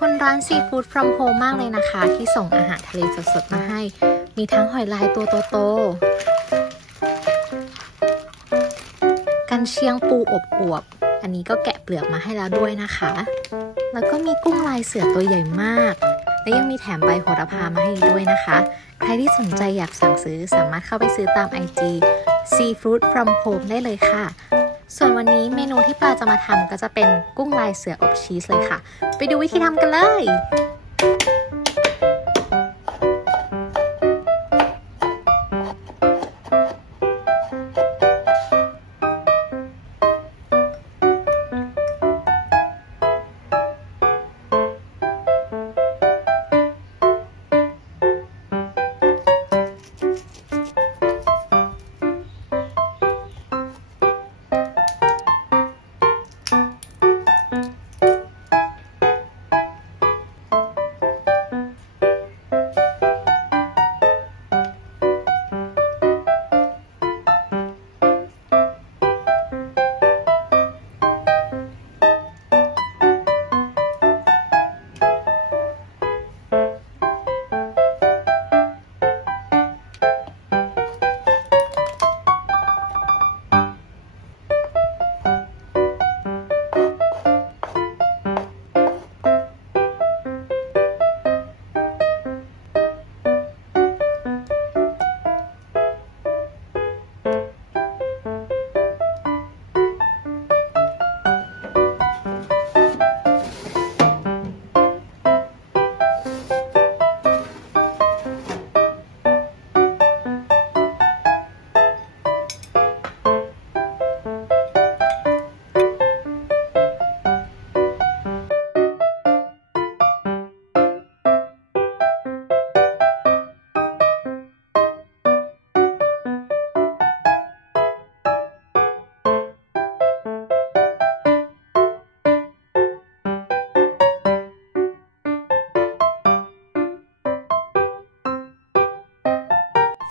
คุณร้าน Seafood from Home มากเลยนะคะที่ส่งอาหารทะเลสดๆมาให้มีทั้งหอยลายตัวโตๆกันเชียงปูอบอวบอันนี้ก็แกะเปลือกมาให้แล้วด้วยนะคะแล้วก็มีกุ้งลายเสือตัวใหญ่มากและยังมีแถมใบโหระพามาให้ด้วยนะคะใครที่สนใจอยากสั่งซื้อสามารถเข้าไปซื้อตาม IG Seafood from Home ได้เลยค่ะส่วนวันนี้เมนูที่ปลาจะมาทำก็จะเป็นกุ้งลายเสืออบชีสเลยค่ะไปดูวิธีทำกันเลย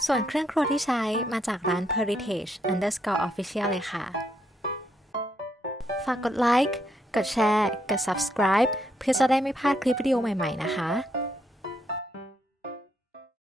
ส่วนเครื่องครัวที่ใช้มาจากร้าน heritage_official เลยค่ะฝากกดไลค์กดแชร์กด subscribe เพื่อจะได้ไม่พลาดคลิปวิดีโอใหม่ๆนะคะ